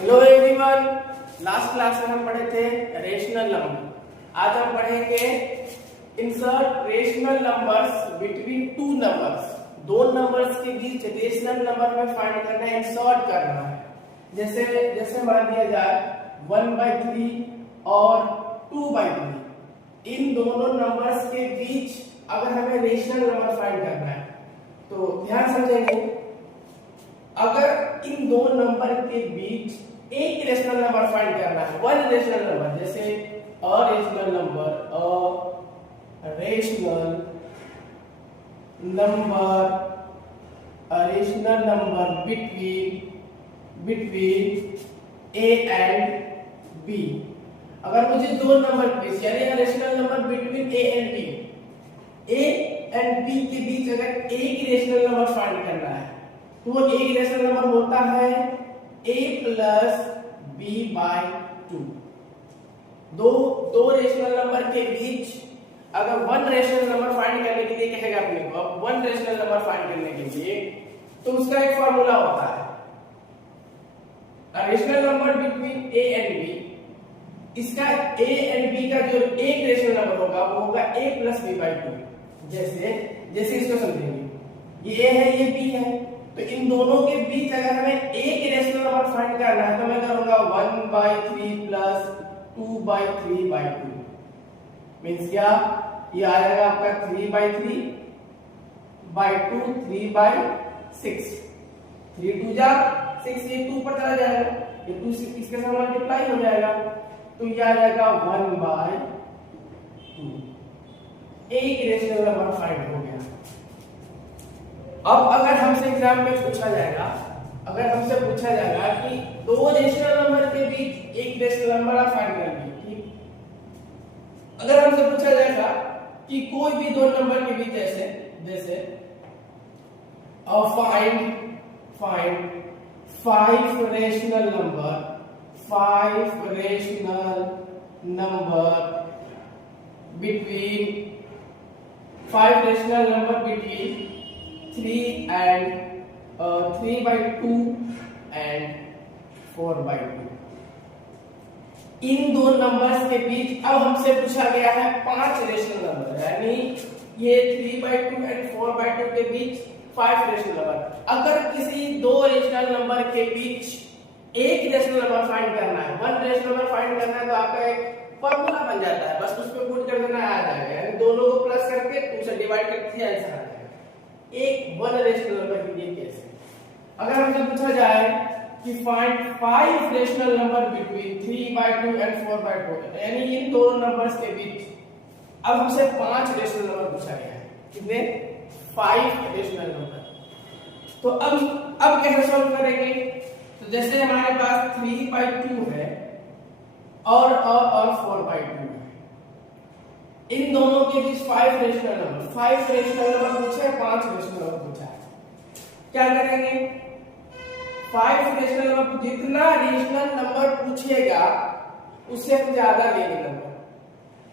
Hello everyone, last class में हम पढ़े थे रेशनल नंबर। आज हम पढ़ेंगे insert rational numbers between two numbers. दो नंबर्स के बीच रेशनल नंबर में फाइंड करना है, इंसर्ट करना है। जैसे जैसे मान लिया जाए 1/3 और 2/3। इन दोनों नंबर्स के बीच अगर हमें रेशनल नंबर फाइंड करना है तो ध्यान समझेंगे। अगर इन दो नंबर के बीच एक रेशनल नंबर फाइंड करना है, वन रेशनल नंबर, जैसे rational number between A and B. अगर मुझे दो नंबर के बीच यानी rational number between A and B के बीच अगर एक रेशनल नंबर फाइंड करना है तो वो एक रेशनल नंबर होता है a प्लस b बाय 2। दो रेशनल नंबर के बीच अगर वन रेशनल नंबर फाइंड करने के लिए कहेगा अपने को, अब वन रेशनल नंबर फाइंड करने के लिए तो उसका एक फार्मूला होता है, rational number between a and b। इसका a एंड b का जो एक रेशनल नंबर होगा वो होगा a प्लस b बाय 2। जैसे इसको समझेंगे, ये a है ये b है, तो इन दोनों के बीच अगर हमें एक रेशनल नंबर फाइंड करना है तो मैं करूंगा 1/3 प्लस 2/3/2। मींस क्या, ये आ जाएगा आपका 3/3/2 3/6। 3 2 जा 6, ये 2 पर चला जाएगा, ये 2 से इसके साथ मल्टीप्लाई हो जाएगा, तो ये आ जाएगा 1/2। एक रेशनल नंबर फाइंड हो गया। अब अगर हमसे एग्जाम में पूछा जाएगा, कि दो रेशनल नंबर के बीच एक रेशनल नंबर आप फाइंड करेंगे, ठीक। अगर हमसे पूछा जाएगा कि कोई भी दो नंबर के बीच जैसे find 5 rational number between 3/2 and 4/2। इन दो नंबर्स के बीच अब हमसे पूछा गया है 5 रेशनल नंबर, यानी ये 3/2 एंड 4/2 के बीच 5 रेशनल नंबर। अगर किसी दो रेशनल नंबर के बीच एक रेशनल नंबर फाइंड करना है, वन रेशनल नंबर फाइंड करना है, तो आपका एक फॉर्मूला बन जाता है, बस उसमें पुट कर देना आ जाएगा, यानी दोनों को प्लस करके 2 से डिवाइड करके आंसर आ जाएगा। एक वन रेशनल नंबर के लिए कैसे। अगर हमसे पूछा जाए कि find 5 rational number between 3/2 and 4/2, यानी इन दोनों नंबर्स के बीच अब हमसे 5 रेशनल नंबर पूछा गया है। कितने? 5 रेशनल नंबर। तो अब कैसे सॉल्व करेंगे? तो जैसे हमारे पास 3/2 है और 4/2 है, इन दोनों के बीच 5 रेशनल नंबर पूछे, 5 रेशनल नंबर पूछा है। क्या करेंगे? 5 रेशनल नंबर, जितना रेशनल नंबर पूछेगा उससे हम ज्यादा लेंगे नंबर।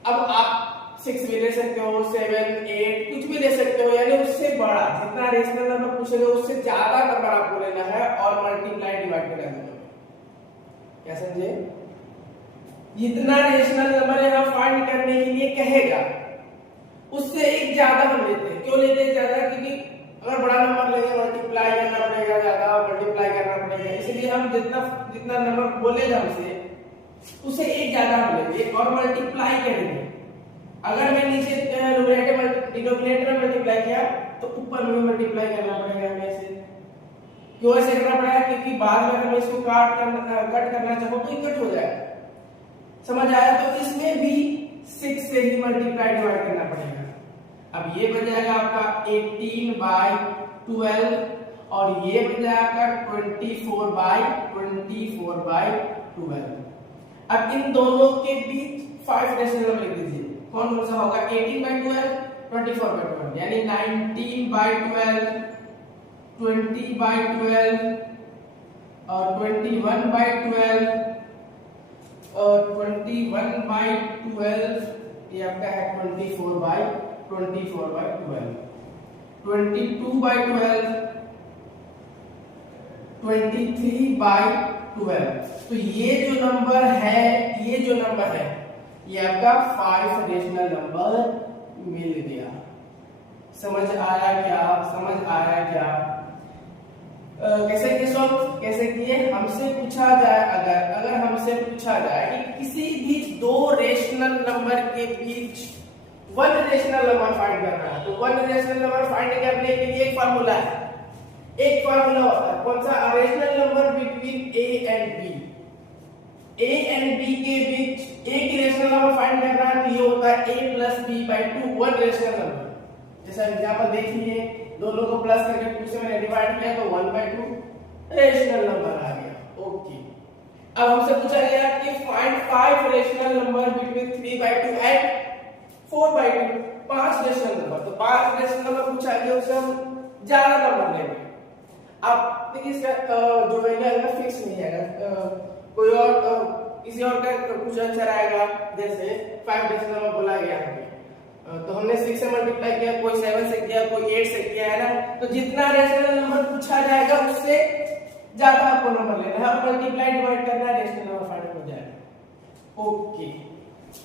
अब आप 6 भी ले सकते हो, 7 8 कुछ भी ले सकते हो, यानी उससे बड़ा जितना रेशनल नंबर पूछेगा उससे ज्यादा नंबर आपको लेना है और मल्टीप्लाई डिवाइड करना है। क्या समझे? जितना रेशनल नंबर यहाँ फाइंड करने के लिए कहेगा उससे एक ज्यादा हम लेते हैं। क्यों लेते हैं ज्यादा? क्योंकि अगर बड़ा नंबर लेंगे मल्टीप्लाई करना पड़ेगा, ज्यादा मल्टीप्लाई करना पड़ेगा, इसलिए हम जितना नंबर बोलेगा हमसे उसे एक ज्यादा हम लेंगे और मल्टीप्लाई करेंगे। अगर मैं नीचे डिनोमिनेटर में मल्टीप्लाई किया तो ऊपर में मल्टीप्लाई करना पड़ेगा हमें ऐसे। क्यों ऐसे करना पड़ेगा? क्योंकि बाद में हमें इसको कट करना चाहो तो कट हो जाएगा। समझ आया? तो इसमें भी 6 से ही मल्टीप्लाई डिवाइड करना पड़ेगा। अब ये बन जाएगा आपका 18/12 और ये बन जाएगा आपका 24/12। अब इन दोनों के बीच 5 रेशनल नंबर लिख दीजिए। कौन सा होगा? 18/12, 24/12, यानी 19/12, 20/12 और 21/12 और 21/12, ये आपका है 24/12, 22/12, 23/12। तो ये जो नंबर है, ये आपका 5 रेशनल नंबर मिल गया। समझ आया क्या? कैसे किए? हमसे पूछा जाए, अगर हमसे पूछा जाए कि किसी भी दो रेशनल नंबर के बीच वन रेशनल नंबर फाइंड करना है, तो वन रेशनल नंबर फाइंड करने के लिए एक फार्मूला होता है। कौन सा? Rational number between A and B. A and B के बीच एक रेशनल नंबर फाइंड करना है, तो ये होता है a + b/2 one rational number. जैसा एग्जांपल देखिए, दोनों को प्लस करके 2 से मैंने डिवाइड किया तो 1/2 रेशनल नंबर आ गया। ओके, अब हमसे पूछा गया कि find 5 rational number between 3/2 and 4/2, 5 rational number. तो 5 रेशनल नंबर पूछा गया, उससे हम 11 नंबर लेंगे। अब देखिए इसका जो वैल्यू आएगा फिक्स नहीं आएगा, कोई और किसी और का कुछ आंसर आएगा। जैसे 5 रेशनल नंबर बोला गया है, तो हमने 6 से मल्टीप्लाई किया, कोई 7 से किया, कोई 8 से किया, है ना। तो जितना रेशनल नंबर पूछा जाएगा उससे ज्यादा आपको नंबर लेना है, मल्टीप्लाई डिवाइड करना है, रेशनल नंबर फाइंड हो जाएगा। ओके,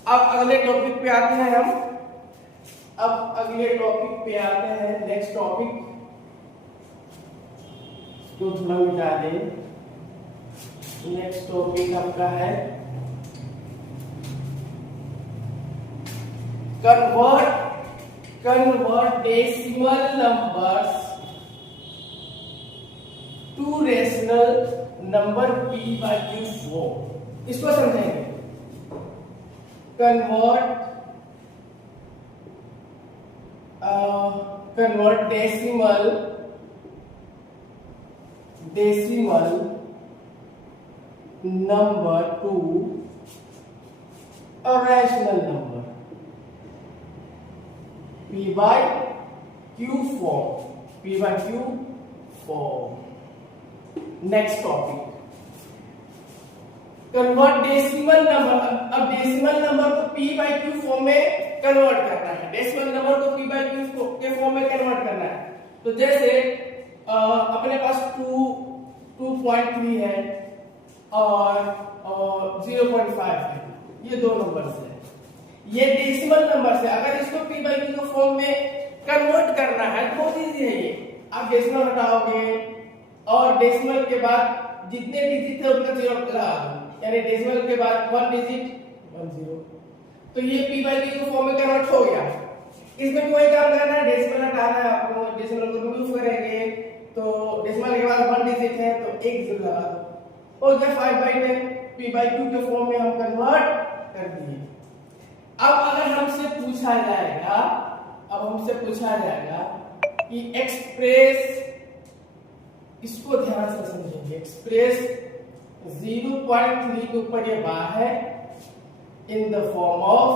अब अगले टॉपिक पे आते हैं हम। नेक्स्ट टॉपिक तो थोड़ा मिटा दे। नेक्स्ट टॉपिक आपका है convert decimal numbers to rational number p/q form। इसको समझेंगे। convert decimal number to a rational number p/q form। Next topic convert decimal number. अब डेसिमल नंबर को p/q फॉर्म में कन्वर्ट करना है, डेसिमल नंबर को p/q के फॉर्म में कन्वर्ट करना है। तो जैसे अपने पास 2.3 है और 0.5 है, ये दो नंबर है, ये डेसिमल नंबर से। अगर इसको p/q के फॉर्म में कन्वर्ट करना है तो बहुत इजी है ये। आप डेसिमल हटाओगे और डेसिमल के बाद जितने डिजिट है उनका 0 लगा दो, यानी डेसिमल के बाद 1 डिजिट 10, तो ये p/q के फॉर्म में कन्वर्ट हो गया। इसमें कोई काम करना है, डेसिमल हटाना है आपको, डेसिमल को रिमूव करेंगे तो डेसिमल के बाद 1 डिजिट है तो 1 0 लगा दो, हो गया 5/10। p/q के फॉर्म में हम कन्वर्ट कर दिए। अब अगर हमसे पूछा जाएगा कि एक्सप्रेस, इसको ध्यान से समझेंगे, एक्सप्रेस 0.3 के ऊपर ये बार है इन the form of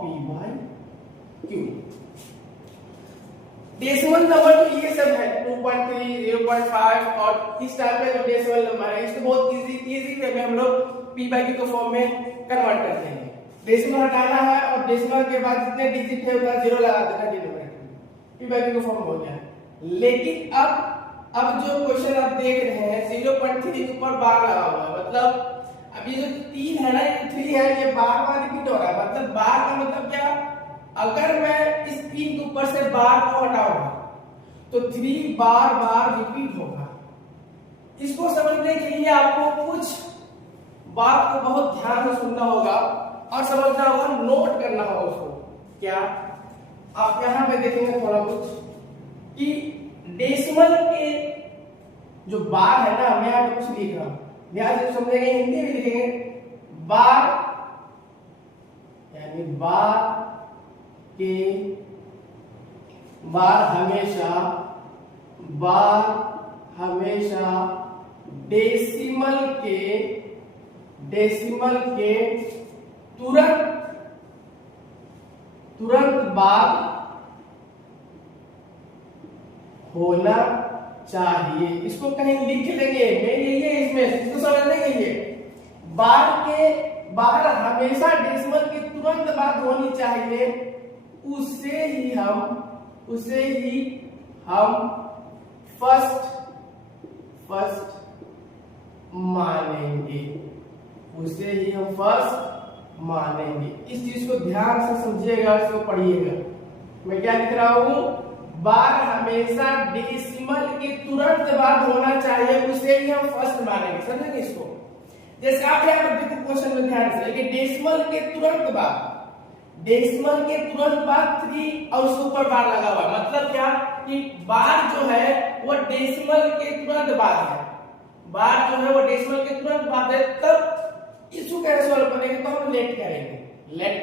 p/q। Decimal number तो ये सब है 2.3, 0.5 और इस टाइप के जो डेसिमल नंबर है इसको बहुत इजी वे में हम लोग p/q के फॉर्म में कन्वर्ट करते हैं। डेसिमल हटाना है और डेसिमल के बाद जितने डिजिट है उनका 0 लगा देना डिनोमिनेटर में, p/q का फॉर्म हो गया। लेकिन अब जो क्वेश्चन आप देख रहे हैं 0.3 के ऊपर बार लगा हुआ है, मतलब अभी जो 3 है ना, ये 3 है, ये बार रिपीट हो रहा है। मतलब बार का मतलब क्या, अगर मैं इस 3 के ऊपर से बार को हटाऊंगा तो 3 बार रिपीट होगा। इसको समझने के लिए आपको कुछ बात को बहुत ध्यान से सुनना होगा और समझना होगा, नोट करना होगा उसको। क्या आप यहां पे देखेंगे थोड़ा कुछ कि डेसिमल के जो बार है ना, मैं यहाँ पे कुछ लिख रहा हूं, ध्यान से समझेंगे, हिंदी में लिखेंगे। बार यानी बार हमेशा डेसिमल के तुरंत बाद होना चाहिए। इसको कहीं लिख लेंगे, मैं यही है इसमें, इसको समझने के लिए बार हमेशा डेसिमल के तुरंत बाद होनी चाहिए, उसे ही हम फर्स्ट मानेंगे, उसे ही हम फर्स्ट मानेंगे। इस चीज को ध्यान से समझिएगा, इसको पढ़िएगा। मैं क्या लिख रहा हूं, बार हमेशा डेसिमल के तुरंत बाद होना चाहिए, उसे ही हम फर्स्ट मानेंगे। समझेंगे इसको? जैसे आप यहाँ पर देखो क्वेश्चन में ध्यान से, लेकिन डेसिमल के तुरंत बाद 3 और उसके ऊपर बार लगा हुआ, मतलब क्या कि बार जो है वो डेसिमल के तुरंत बाद है, बार जो है वो डेसिमल के तुरंत बाद है। तब इसको कैसे सॉल्व करेंगे, तो हम लेट करेंगे, let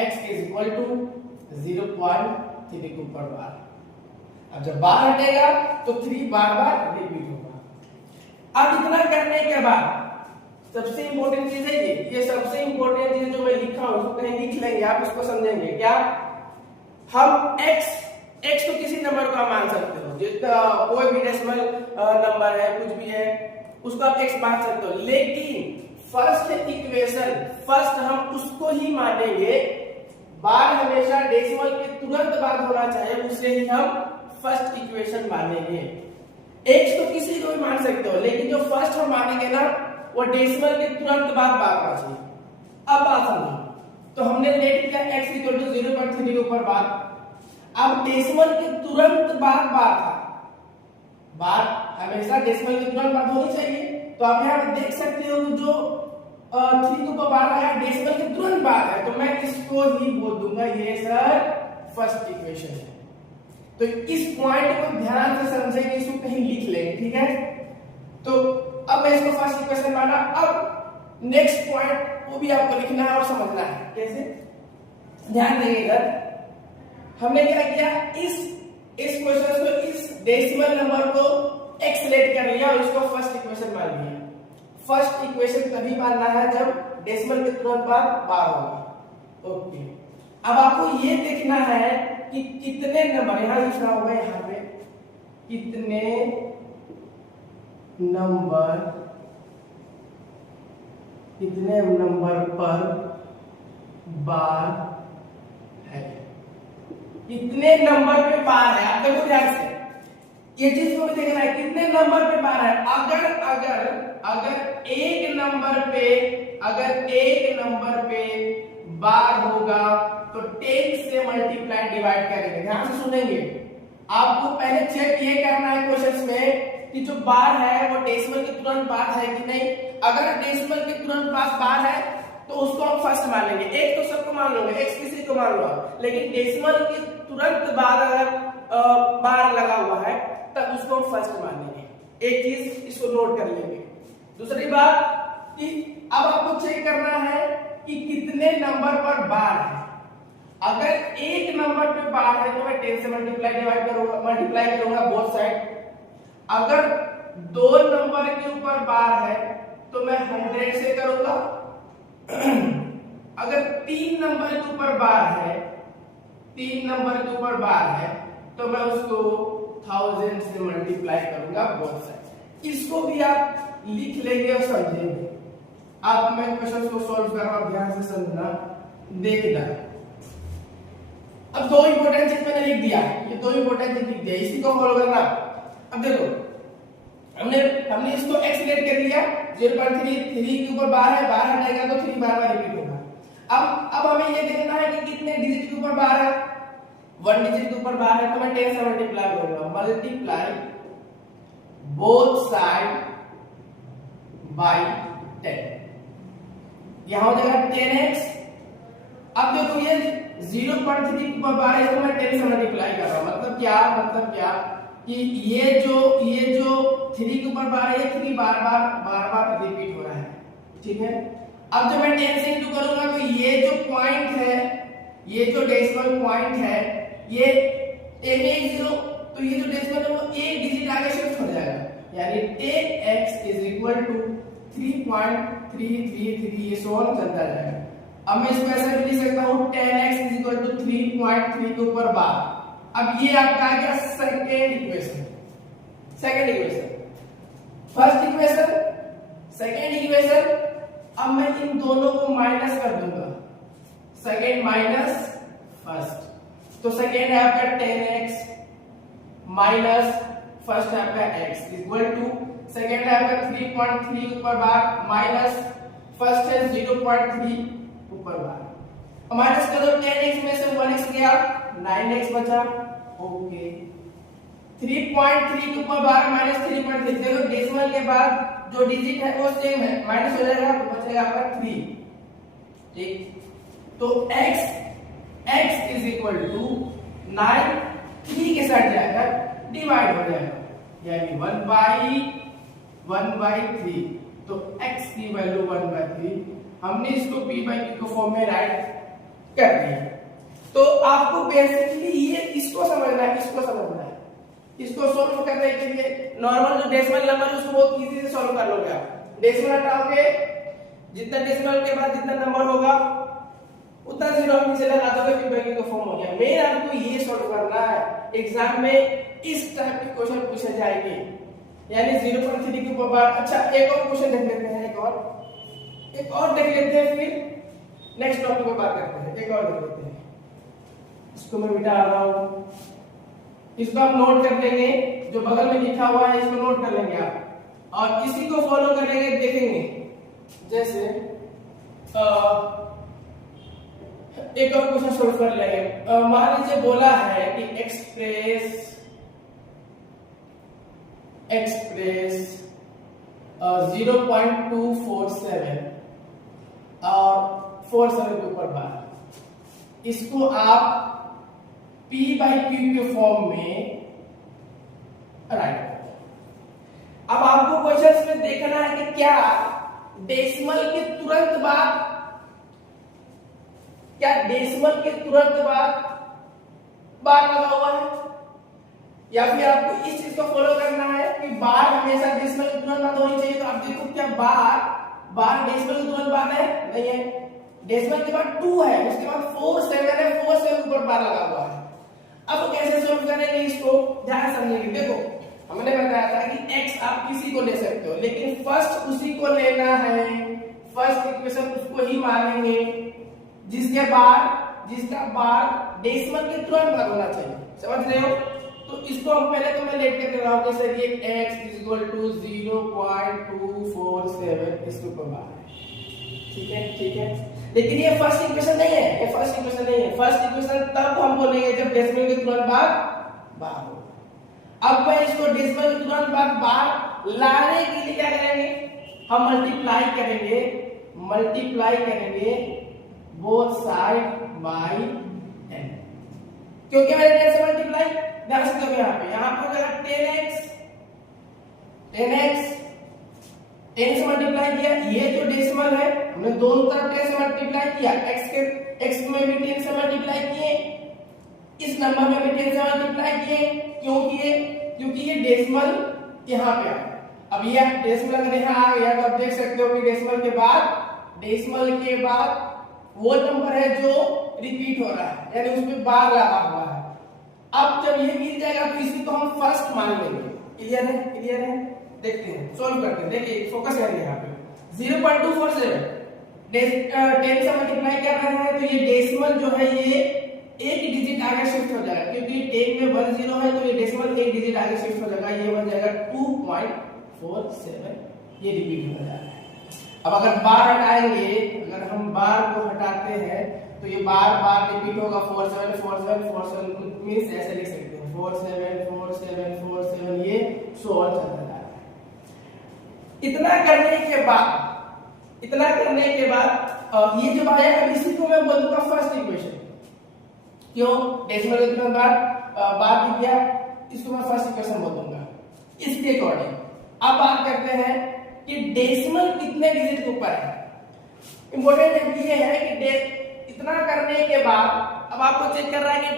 x is equal to 0.3 के ऊपर बार। अब जब बार हटेगा तो 3 बार रिपीट होगा। अब इतना करने के बाद सबसे इंपॉर्टेंट चीज है ये सबसे इंपॉर्टेंट चीज जो मैं लिखा हूं उसको कहीं लिख लेंगे, आप इसको समझेंगे। क्या हम x तो किसी नंबर को मान सकते हो, जितना कोई भी डेसिमल नंबर है, कुछ भी है, उसको आप x मान सकते हो, लेकिन फर्स्ट इक्वेशन फर्स्ट हम उसको ही मानेंगे, बार हमेशा डेसिमल के तुरंत बाद होना चाहिए, उसे ही हम फर्स्ट इक्वेशन मानेंगे। x तो किसी को भी मान सकते हो, लेकिन जो फर्स्ट हम मानेंगे ना वो डेसिमल के तुरंत बाद बार होना चाहिए। अब बात समझो, तो हमने लेट किया x इक्वल टू 0.3 के ऊपर बार। अब डेसिमल के तुरंत बाद बार था, बार हमेशा डेसिमल के तुरंत बाद होनी चाहिए, तो आप यहाँ पे देख सकते हो जो 3 के ऊपर बार आया डेसिमल के तुरंत बाद है, तो मैं इसको ही बोल दूंगा ये सर फर्स्ट इक्वेशन है। तो इस पॉइंट को ध्यान से समझेंगे, इसको कहीं लिख लेंगे, ठीक है? तो अब मैं इसको फर्स्ट इक्वेशन माना। अब नेक्स्ट पॉइंट वो भी आपको लिखना है और समझना है कैसे, ध्यान देंगे इधर। हमने क्या किया, इस क्वेश्चन को, इस डेसिमल नंबर को x लेट कर लिया और इसको फर्स्ट इक्वेशन मान लिया। फर्स्ट इक्वेशन तभी मानना है जब डेसिमल के तुरंत बाद बार होगा। ओके, अब आपको ये देखना है कि कितने नंबर, यहां लिखना होगा, यहां पे कितने नंबर पर बार है, कितने नंबर पे बार है। आप देखो ध्यान से, ये चीज को भी देखना है, कितने नंबर पे बार है। अगर एक नंबर पे बार होगा तो 10 से मल्टीप्लाई डिवाइड करेंगे। ध्यान से सुनेंगे, आपको पहले चेक ये करना है क्वेश्चन में कि जो बार है वो डेसिमल के तुरंत बाद है कि नहीं। अगर डेसिमल के तुरंत बाद बार है तो उसको हम फर्स्ट मान लेंगे। एक तो सबको मान लोगे, x किसी को मान लो, लेकिन डेसिमल के तुरंत बाद अगर बार लगा हुआ है तब उसको हम फर्स्ट मान लेंगे। एक चीज इसको नोट कर लेंगे। दूसरी बात कि अब आपको चेक करना है कि कितने नंबर पर बार है। अगर एक नंबर पे बार है तो मैं 10 से मल्टीप्लाई करूंगा बोथ साइड। अगर 2 नंबर के ऊपर बार है तो मैं 100 से करूंगा। अगर 3 नंबर के ऊपर बार है तो मैं उसको 1000 से मल्टीप्लाई करूंगा बोथ साइड। इसको भी आप लिख लेंगे और समझेंगे। अब मैं क्वेश्चन को सॉल्व कर रहा हूं, ध्यान से समझना, देखना। अब 2 इंपॉर्टेंट चीज मैंने लिख दिया, ये 2 इंपॉर्टेंट चीज लिख दिया, इसी को फॉलो करना। अब देखो, हमने इसको x लेट कर दिया, 0.3 के ऊपर बार है, बार हटेगा तो 3 बार रिपीट होगा। अब हमें ये देखना है कि कितने डिजिट के ऊपर बार है। 1 डिजिट के ऊपर बार है तो मैं 10 से मल्टीप्लाई करूंगा, मल्टीप्लाई बोथ साइड बाय 10, यहां हो जाएगा 10x। अब देखो ये 0.3 के ऊपर बार है तो मैं 10 से मल्टीप्लाई कर रहा हूं, मतलब क्या कि ये जो 3 के ऊपर बार है, 3 बार रिपीट हो रहा है, ठीक है। अब जब मैं 10 से इंटू करूंगा तो ये जो पॉइंट है, ये जो डेसिमल पॉइंट है, ये 10 तो ये जो डेसिमल है वो एक डिजिट आगे शिफ्ट हो जाएगा, यानी 10x इज इक्वल टू 3.333, ये सोल्व चलता जाएगा। अब मैं इसको ऐसे भी लिख सकता हूं 10x इज इक्वल टू 3.3 के ऊपर बार। अब ये आपका आ गया second equation. First equation, second equation. अब मैं इन दोनों को माइनस कर दूंगा, सेकेंड माइनस फर्स्ट, तो सेकेंड है आपका 10x माइनस फर्स्ट है आपका x इक्वल टू सेकंड है आपका 3.3 ऊपर बार माइनस फर्स्ट है 0.3 ऊपर बार। माइनस कर दो 10x में से 1x गया 9x बचा। ओके 3.3 के ऊपर बार माइनस 3.3 देखो डेसिमल के बाद जो डिजिट है वो सेम है माइनस हो जाएगा तो बचेगा आपका 3। ठीक तो x इज इक्वल टू 9 3 के साथ जाएगा डिवाइड हो जाएगा यानी 1/3 तो x की वैल्यू 1/3 हमने इसको p by q के फॉर्म में राइट कर दिया। तो आपको बेसिकली ये इसको समझना है इसको सॉल्व करने के लिए नॉर्मल जो डेसिमल नंबर है उसको बहुत इजी से सॉल्व कर लोगे आप। डेसिमल हटाओगे जितना डेसिमल के बाद जितना नंबर होगा उतना जीरो हम नीचे लगा दोगे p by q का फॉर्म हो गया। मेन आपको ये सॉल्व करना है एग्जाम में इस टाइप के क्वेश्चन पूछे जाएंगे यानी 0.3 के ऊपर। अच्छा एक और क्वेश्चन देख लेते हैं एक और देख लेते हैं फिर नेक्स्ट टॉपिक पे बात करते हैं। एक और देख लेते हैं इसको मैं मिटा रहा हूं इसको आप नोट कर लेंगे जो बगल में लिखा हुआ है इसको नोट कर लेंगे आप और इसी को फॉलो करेंगे देखेंगे। जैसे एक और क्वेश्चन सॉल्व कर लेंगे। मान लीजिए बोला है कि एक्सप्रेस 0.247 और 47 के ऊपर बार इसको आप p by q के फॉर्म में राइट करो। अब आपको क्वेश्चंस में देखना है कि क्या डेसिमल के तुरंत बाद बार लगा हुआ है या फिर आपको इस चीज को फॉलो करना है कि बार हमेशा डेसिमल के तुरंत बाद होनी चाहिए। तो आप देखो क्या बार डेसिमल के तुरंत बाद है नहीं है। डेसिमल के बाद 2 है उसके बाद 4 7 है 4 से ऊपर बार लगा हुआ है। अब कैसे सॉल्व करेंगे इसको ध्यान समझिए। देखो हमने बताया था कि x आप किसी को ले सकते हो लेकिन फर्स्ट उसी को लेना है। फर्स्ट इक्वेशन उसको ही मानेंगे जिसका बार डेसिमल के तुरंत बाद होना चाहिए। समझ रहे हो। तो इसको हम पहले तो मैं लेट कर दे रहा हूं जैसे ये x = 0.247 इसके ऊपर बार है। ठीक है लेकिन ये फर्स्ट इक्वेशन नहीं है फर्स्ट इक्वेशन तब हम बोलेंगे जब डेसिमल के तुरंत बाद बार हो। अब मैं इसको डेसिमल के तुरंत बाद बार लाने के लिए क्या करेंगे हम मल्टीप्लाई करेंगे बोथ साइड बाय n क्योंकि मैंने 10 से मल्टीप्लाई ध्यान से करो यहां पे हो जाएगा 10x 10 से मल्टीप्लाई किया ये जो डेसिमल है हमने दोनों तरफ 10 से मल्टीप्लाई किया x में भी 10 से मल्टीप्लाई किए इस नंबर में भी 10 से मल्टीप्लाई किए क्योंकि ये डेसिमल यहां पे है। अब ये डेसिमल अगर यहां आ गया तो आप देख सकते हो कि डेसिमल के बाद वो नंबर है जो रिपीट हो रहा है यानी उसमें बार लगा हुआ है। अब जब ये मिल जाएगा तो इसी को हम फर्स्ट मान लेंगे। क्लियर है देखते हैं सॉल्व करते हैं। देखिए फोकस करिए यहाँ पे 0.247 10 से मल्टीप्लाई कर रहे हैं तो ये डेसिमल जो है ये एक डिजिट आगे शिफ्ट हो जाएगा क्योंकि 10 में 1 0 है तो ये डेसिमल एक डिजिट आगे शिफ्ट हो जाएगा। ये बन जाएगा 2.47 ये रिपीट हो जाएगा। अब अगर बार हटाएंगे अगर हम बार को हटाते हैं तो ये बार रिपीट होगा 47 मींस ऐसे लिख सकते हैं 47 ये सॉल्व चलता जाएगा। इतना करने के बाद ये जो आया अब इसी को मैं बोलूंगा फर्स्ट इक्वेशन। क्यों डेसिमल के तुरंत बाद बात किया इसको मैं फर्स्ट इक्वेशन बोल दूंगा। इसके अकॉर्डिंग अब बात करते हैं कि डेसिमल कितने डिजिट के ऊपर है। इंपॉर्टेंट ये है कि इतना करने के बाद अब आपको चेक कर रहा है कि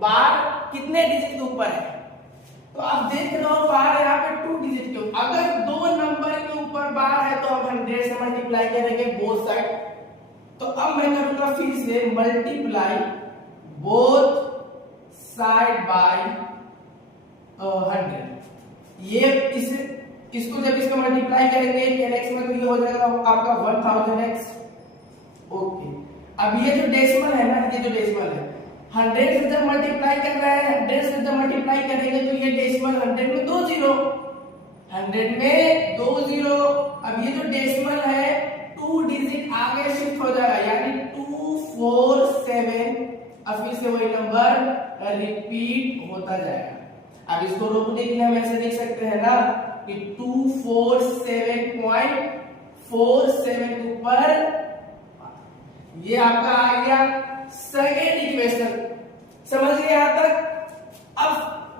बार कितने डिजिट के ऊपर है। तो आप देख रहे हो बार यहाँ पे 2 डिजिट के ऊपर। अगर 2 नंबर के ऊपर बार है तो हम 100 से मल्टीप्लाई करेंगे बोथ साइड। तो अब मैं करूंगा फिर से मल्टीप्लाई बोथ साइड बाय 100। ये इसको जब इसको मल्टीप्लाई करेंगे 10x में तो ये हो जाएगा आपका 1000x। ओके अब ये जो डेसिमल है ना 100 से जब मल्टीप्लाई कर रहे हैं 100 से जब मल्टीप्लाई करेंगे तो ये डेसिमल जीरो, 100 में 2 जीरो। अब ये जो डेसिमल है 2 डिजिट आगे शिफ्ट हो जाएगा, यानी 247। अब फिर से वही नंबर रिपीट होता जाएगा। अब इसको रोकने के लिए हम ऐसे लिख सकते हैं ना कि 247.47 के ऊपर ये आपका आ गया सेकेंड इक्वेशन। समझ गए यहां तक? अब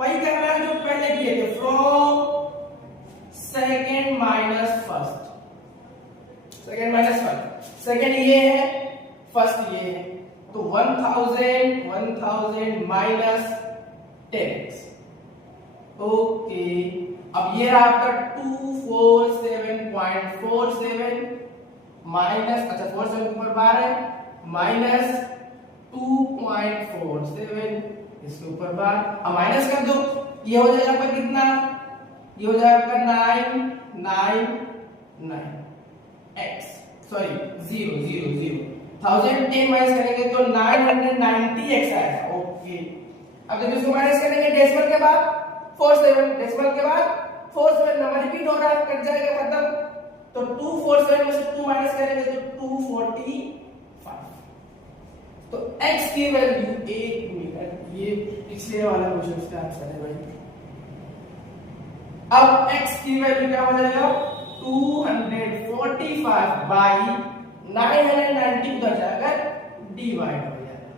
वही करना है जो पहले किए थे, from second minus first. Second minus first, second ये है, फर्स्ट ये है, तो 1000 माइनस 10x। ओके, अब ये रहा आपका 247.47 माइनस, अच्छा 47 ऊपर बार है, माइनस 2.47 इसके ऊपर बार। अब माइनस कर दो, ये हो जाएगा आपका कितना, ये हो जाएगा आपका 999x, सॉरी 0 0 0, 1010 माइनस करेंगे तो 990x आएगा। ओके, अब जब इसको माइनस करेंगे डेसिमल के बाद 47, डेसिमल के बाद 47, नंबर रिपीट हो रहा है, कट जाएगा, खत्म। तो 247 में से 2 माइनस करेंगे तो 245। तो x की वैल्यू, एक मिनट, ये पिछले वाला क्वेश्चन का आंसर है भाई। अब x की वैल्यू क्या हो जाएगा, 245 बाई 990 उधर जाकर डिवाइड हो जाएगा।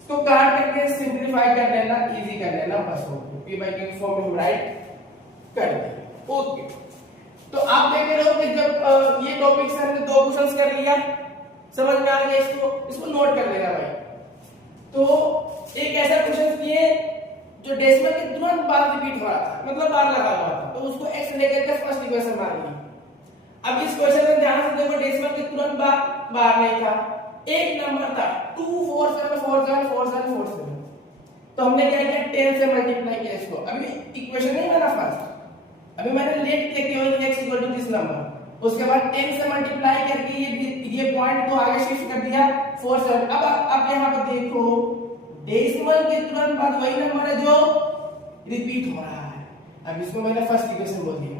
इसको काट करके सिंपलीफाई कर लेना, इजी कर लेना, बस हो p बाई q फॉर्म में राइट कर देंगे। ओके, तो आप देख रहे हो कि जब ये टॉपिक से हमने 2 क्वेश्चंस कर लिया, समझ में आ गया, इसको नोट कर लेना भाई। तो एक ऐसा क्वेश्चन किए जो डेसिमल के तुरंत बाद रिपीट हो रहा था, मतलब बार लगा हुआ था, तो उसको x लेकर के फर्स्ट इक्वेशन मान ली। अब इस क्वेश्चन में ध्यान से देखो, डेसिमल के तुरंत बाद बार नहीं था, एक नंबर था 2474747, तो हमने क्या किया, 10 से मल्टीप्लाई किया इसको। अभी इक्वेशन नहीं बना फर्स्ट, अभी मैंने लेट किया केवल x equal to this number, उसके बाद 10 से मल्टीप्लाई करके ये पॉइंट को आगे शिफ्ट कर दिया 47। अब यहां पर देखो, डेसिमल के तुरंत बाद वही नंबर है जो रिपीट हो रहा है। अब इसको मैंने फर्स्ट इक्वेशन बोल दिया।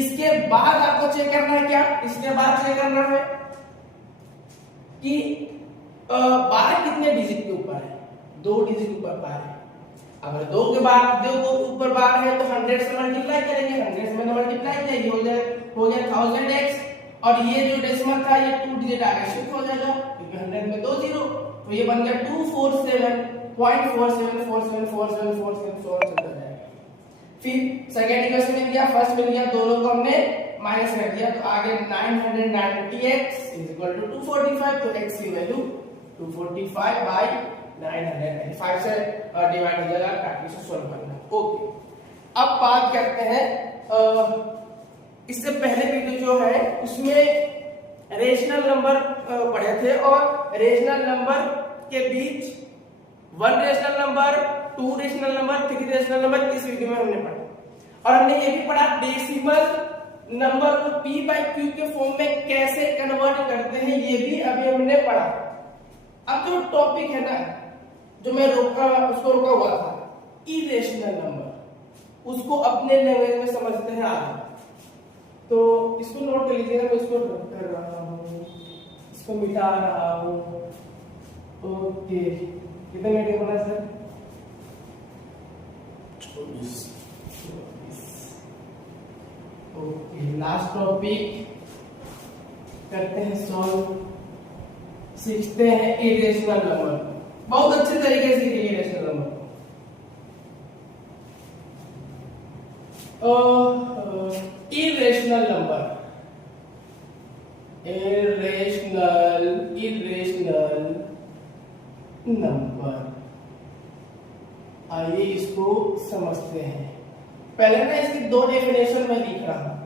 इसके बाद आपको चेक करना है क्या, इसके बाद चेक करना है कि 12 कितने डिजिट के ऊपर है, 2 डिजिट ऊपर बार है। अगर 2 के बाद 2 को ऊपर बार है तो 100 से मल्टीप्लाई करेंगे, 100 से मैंने मल्टीप्लाई किया, ये हो गया 1000x, और ये जो डेसिमल था ये 2 डिजिट आगे शिफ्ट हो जाएगा क्योंकि 100 में 2 जीरो, तो ये बन गया 247.47474747 चलता जाएगा। फिर सेकंड इक्वेशन मिल गया, फर्स्ट मिल गया, दोनों को हमने माइनस कर दिया, तो आगे 990x इज इक्वल टू 245, तो x की वैल्यू 245 बाई 995 से डिवाइड हो जाएगा, काटने से सॉल्व करना। ओके, अब बात करते हैं, इससे पहले वीडियो जो है उसमें रेशनल नंबर पढ़े थे, और रेशनल नंबर के बीच 1 rational number, 2 rational number, 3 rational number इस वीडियो में हमने पढ़ा। और हमने ये भी पढ़ा डेसिमल नंबर को p बाई q के फॉर्म में कैसे कन्वर्ट करते हैं, ये भी अभी हमने पढ़ा। अब जो टॉपिक है ना, जो मैं उसको रोका हुआ था, इरेशनल नंबर, उसको अपने लैंग्वेज में समझते हैं आगे। तो इसको नोट कर लीजिए ना, मैं इसको कर रहा हूँ, इसको मिटा रहा हूँ। ओके, कितने मिनट होना सर? 24। ओके, लास्ट टॉपिक करते हैं सॉल्व, सीखते हैं इरेशनल नंबर। बहुत अच्छे तरीके से सीखेंगे irrational number. Irrational number, irrational number, आइए इसको समझते हैं। पहले ना इसकी 2 डेफिनेशन में लिख रहा हूं,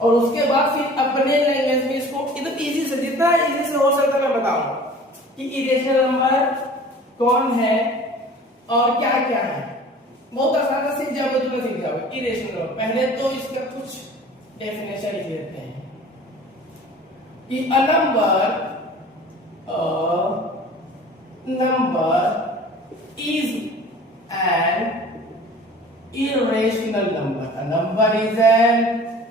और उसके बाद फिर अपने लैंग्वेज में इसको एकदम इजी से, जितना इजी से हो सकता है मैं बताऊंगा कि इरेशनल नंबर कौन है और क्या क्या है। बहुत आसान से सीख जाओगे, तुरंत सीख जाओगे इरेशनल नंबर। पहले तो इसका कुछ डेफिनेशन लिख लेते हैं कि a number is an irrational number. A number is an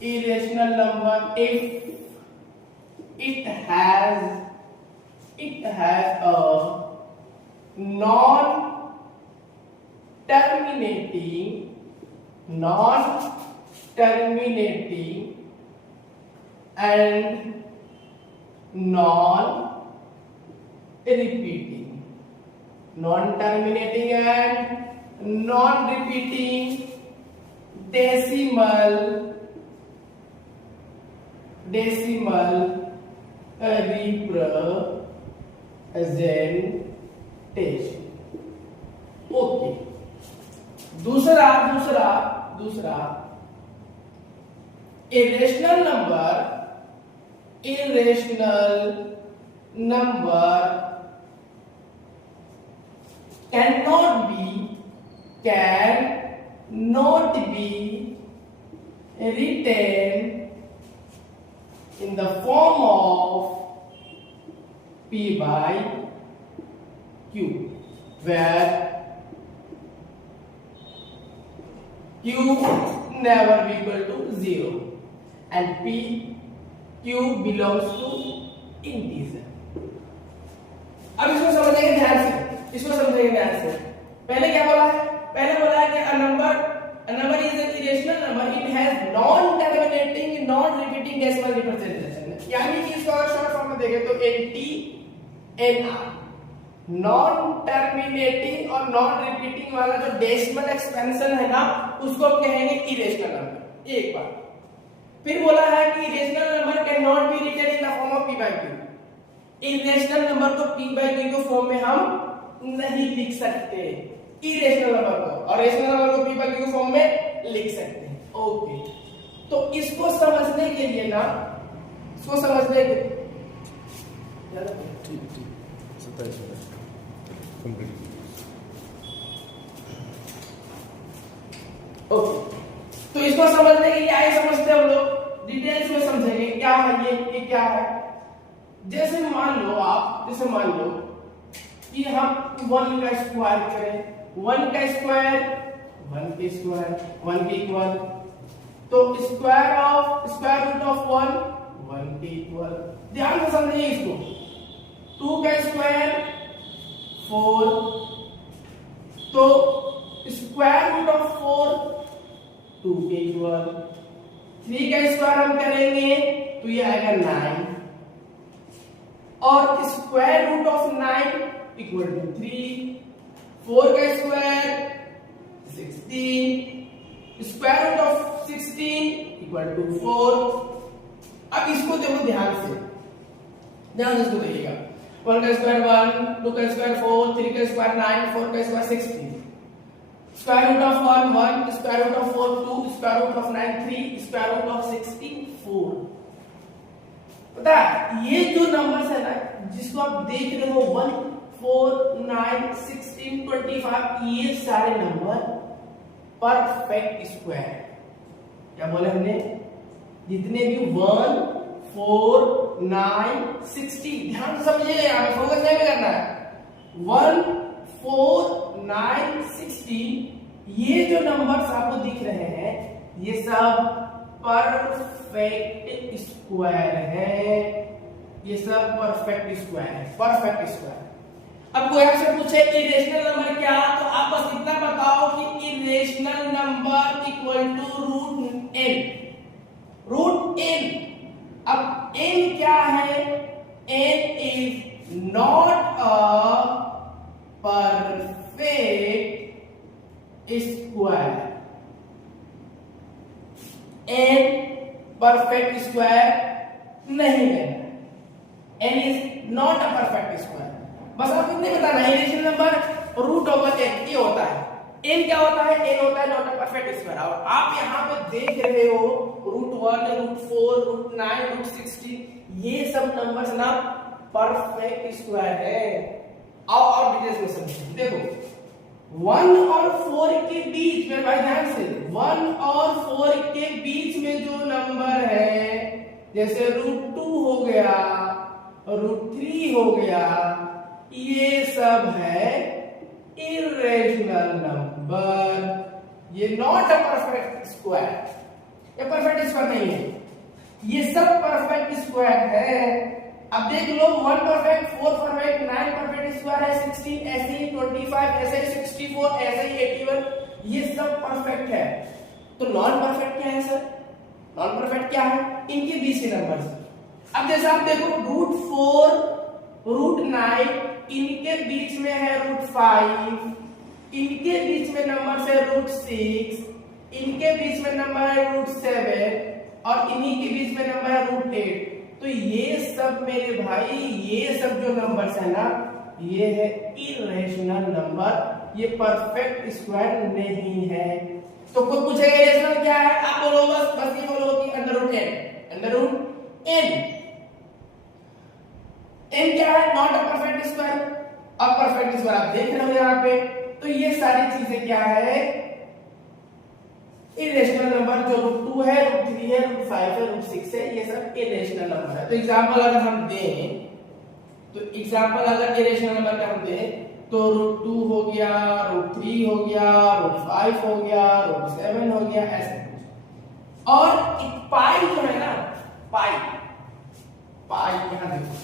irrational number if it has a non-terminating and non-repeating decimal representation. Okay, दूसरा irrational number cannot be written in the form of p by q, where q never be equal to 0 and q belongs to integer. अब इसको समझेंगे ध्यान से, पहले क्या बोला है? पहले बोला है कि a number is an irrational number, it has non-terminating non-repeating decimal representation. यानी कि इसको अगर शॉर्ट फॉर्म में देखें तो NT-NR, non-terminating और non-repeating वाला जो डेसिमल एक्सपेंशन है ना, उसको हम कहेंगे irrational number. एक बात फिर बोला है कि irrational number can not be written in the form of p by q. irrational number को p by q के फॉर्म में हम नहीं लिख सकते irrational number को, और rational number को p by q के फॉर्म में लिख सकते हैं. ओके, तो इसको समझने के लिए ना, ठीक 27 कंप्लीट. ओके, तो इसको समझने के लिए आइए समझते हैं हम लोग, डिटेल्स में समझेंगे क्या है ये क्या है. जैसे मान लो कि हम 1 का स्क्वायर करें, 1 के इक्वल, तो स्क्वायर रूट ऑफ 1 के इक्वल. ध्यान से समझिए इसको. 2 का स्क्वायर 4, तो स्क्वायर रूट ऑफ 4 2 के इक्वल. 3 का स्क्वायर हम करेंगे तो ये आएगा 9, और square root of 9 equal to 3. 4 का square 16, square root of 16 equal to 4. अब इसको देखो ध्यान से इसको देखिएगा. 1 का स्क्वायर 1, 2 का स्क्वायर 4, 3 का स्क्वायर 9, 4 का square 16. Square root of 1, square root of 4 2, square root of 9 3, square root of 16 4. पता है ये जो नंबर्स है ना, जिसको आप देख रहे हो 1 4 9 16 25, ये सारे नंबर परफेक्ट स्क्वायर. क्या बोले हमने? जितने भी 1 4 9 16, ध्यान से समझिए, यहाँ पे फोकस नहीं करना है. 1 4 9 16, ये जो नंबर्स आपको दिख रहे हैं ये सब परफेक्ट स्क्वायर है. अब कोई आपसे पूछे इरेशनल नंबर क्या, तो आप बस इतना बताओ कि irrational number equal to root n. अब n क्या है? n is not a perfect square. n perfect square नहीं है. n is not a perfect square. बस आपको इतने बताना है irrational number root over n ये होता है. n क्या होता है? n होता है नॉट अ परफेक्ट स्क्वायर. और आप यहाँ पे देख रहे हो रूट 1 रूट 4 रूट 9 रूट 16, ये सब नंबर्स ना परफेक्ट स्क्वायर है. आओ और डिटेल्स में समझें. देखो 1 और 4 के बीच में, भाई ध्यान से, 1 और 4 के बीच में जो नंबर है, जैसे रूट 2 हो गया, रूट 3 हो गया, ये सब है इरेशनल नंबर. ये नॉट अ परफेक्ट स्क्वायर, ये परफेक्ट स्क्वायर नहीं है, ये सब परफेक्ट स्क्वायर है। अब देख लो 1 परफेक्ट, 4 परफेक्ट, 9 परफेक्ट स्क्वायर है, 16 ऐसे ही, 25 ऐसे ही, 64 ऐसे ही, 81 ये सब परफेक्ट है। तो नॉन परफेक्ट क्या है सर? नॉन परफेक्ट क्या है? इनके बीच के नंबर्स। अब जैसे आप देखो √4, √9 इनके बीच में है √5, इनके बीच में नंबर है √6, इनके बीच में नंबर है √7 और इन्हीं के बीच में नंबर है √8। तो ये सब मेरे भाई, ये सब जो नंबर्स है ना, ये है इरेशनल नंबर, ये परफेक्ट स्क्वायर नहीं है। तो कोई पूछेगा इरेशनल क्या है, आप बोलो बस ये बोलो कि √n क्या है? Not a perfect square. अब परफेक्ट स्क्वायर आप देख रहे हो यहाँ पे, तो ये सारी चीजें क्या है? इरेशनल नंबर जो √2 है, √3 है, √5 है, √6 है, ये सब इरेशनल नंबर है। तो एग्जांपल अगर हम दें, तो एग्जांपल अगर इरेशनल नंबर का हम दें तो √2 हो गया, √3 हो गया, √5 हो गया, √7 हो गया, ऐसे। और पाई जो है ना, पाई यहाँ देखो,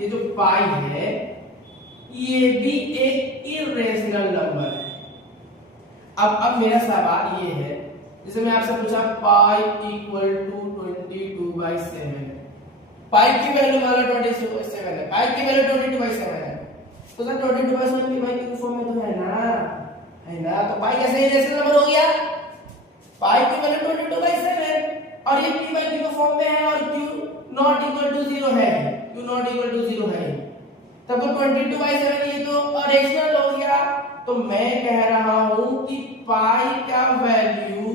ये जो पाई है ये भी एक इरेशनल नंबर है। अब मेरा सवाल ये है, जैसे मैं आपसे पूछा पाई इक्वल टू 22/7, पाई की वैल्यू मान लो 27 है, पाई की वैल्यू 22/7 है, तो सर 22/7 की पाई की फॉर्म में तो है ना, तो पाई कैसे इरेशनल नंबर हो गया? पाई की वैल्यू 22/7 और ये p by q के फॉर्म में है और q नॉट इक्वल टू 0 है, q नॉट इक्वल टू 0 है, तब तो 22/7 ये तो रेशनल हो गया। तो मैं कह रहा हूं कि पाई का वैल्यू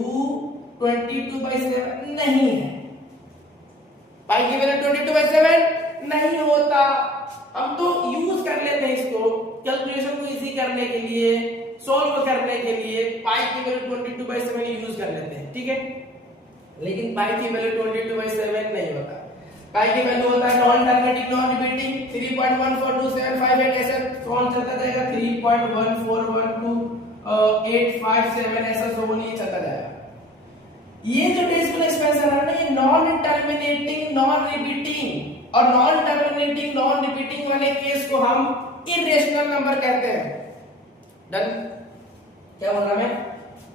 22/7 नहीं है, पाई की वैल्यू 22/7 नहीं होता। हम तो यूज कर लेते हैं इसको कैलकुलेशन को इजी करने के लिए, सॉल्व करने के लिए पाई की वैल्यू 22/7 यूज कर लेते हैं, ठीक है। लेकिन पाई की वैल्यू 22/7 नहीं होता, पाई की वैल्यू होता है नॉन टर्मिनेटिंग, नॉन रिपीटिंग, 3.14275 ऐसे कौन चलता जाएगा, 3.1412857 ऐसा सब नहीं चलता जाएगा। ये जो डेसिमल एक्सपेंशन है ना, ये नॉन टर्मिनेटिंग, नॉन रिपीटिंग और नॉन टर्मिनेटिंग, नॉन रिपीटिंग वाले केस को हम इरेशनल नंबर कहते हैं। डन? क्या बोल रहा मैं?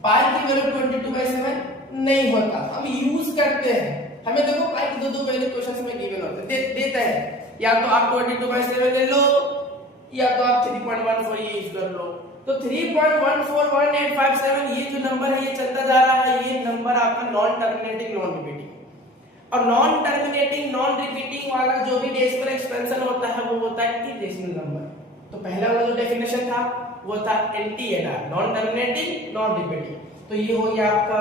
पाई की वैल्यू 22/7 नहीं होता, हम यूज करते हैं। हमें देखो पाई की दो वैल्यू क्वेश्चंस में गिवन होते हैं, देता है, या तो आप 22/7 ले लो या तो आप 3.14 ये यूज कर लो। तो 3.141857 ये जो नंबर है ये चलता जा रहा है, ये नंबर आपका नॉन टर्मिनेटिंग, नॉन रिपीटिंग। और नॉन टर्मिनेटिंग, नॉन रिपीटिंग वाला जो भी डेसिमल एक्सपेंशन होता है वो होता है इरेशनल नंबर। तो पहला वाला जो डेफिनेशन था वो था NTNR, non terminating, non repeating. तो ये हो गया आपका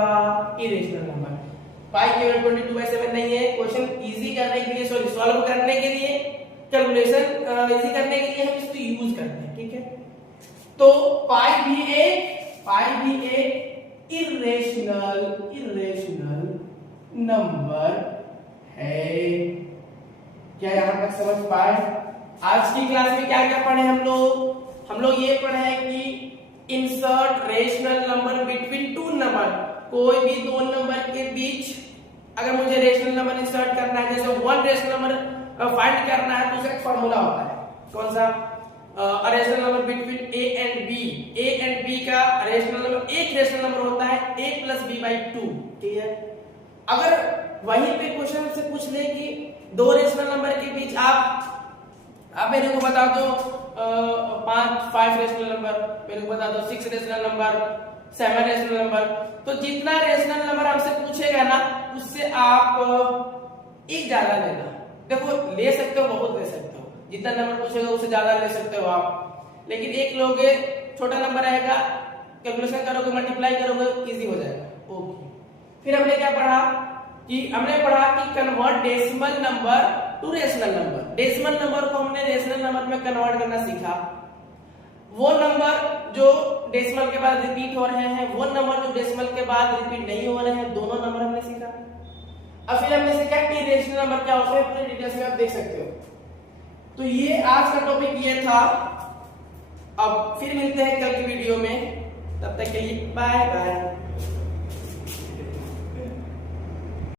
इरेशनल नंबर। पाई की वैल्यू 22/7 नहीं है। क्वेश्चन इजी करने के लिए, सॉरी सॉल्व करने के लिए, कैलकुलेशन इजी करने के लिए हम इसको यूज करते हैं, ठीक है। तो पाई भी एक इरेशनल नंबर है। क्या यहां तक समझ पाए? आज की क्लास में क्या क्या पढ़े हम लोग ये पढ़े कि insert rational number between two number, कोई भी दो नंबर के बीच अगर मुझे रेशनल नंबर इंसर्ट करना है, जैसे 1 रेशनल नंबर फाइंड करना है तो उसका एक फार्मूला होता है, कौन सा? Rational number between a and b का रेशनल नंबर एक रेशनल नंबर होता है a + b/2, ठीक है। अगर वहीं पे क्वेश्चन से पूछ ले कि दो रेशनल नंबर के बीच आप मेरे को बता दो 5 रेशनल नंबर, मेरे को बता दो 6 रेशनल नंबर, 7 रेशनल नंबर, तो जितना रेशनल नंबर हमसे पूछेगा ना उससे आप एक ज्यादा लेना। देखो ले सकते हो, बहुत ले सकते हो, जितना नंबर पूछेगा उससे ज्यादा ले सकते हो आप, लेकिन एक लोगे छोटा नंबर रहेगा, कैलकुलेशन करोगे, मल्टीप्लाई करोगे, इजी हो जाएगा। ओके, फिर हमने क्या पढ़ा कि convert decimal number two rational number. Decimal number को हमने रेशनल नंबर में कन्वर्ट करना सीखा। वो नंबर जो डेसिमल के बाद रिपीट हो रहे हैं, वो नंबर जो डेसिमल के बाद रिपीट नहीं हो रहे हैं, दोनों नंबर हमने सीखा। अब फिर हमने सीखा कि रेशनल नंबर क्या होता है, पूरी डिटेल्स में आप देख सकते हो। तो ये आज का टॉपिक ये था। अब फिर मिलते हैं कल की वीडियो में, तब तक के लिए बाय बाय।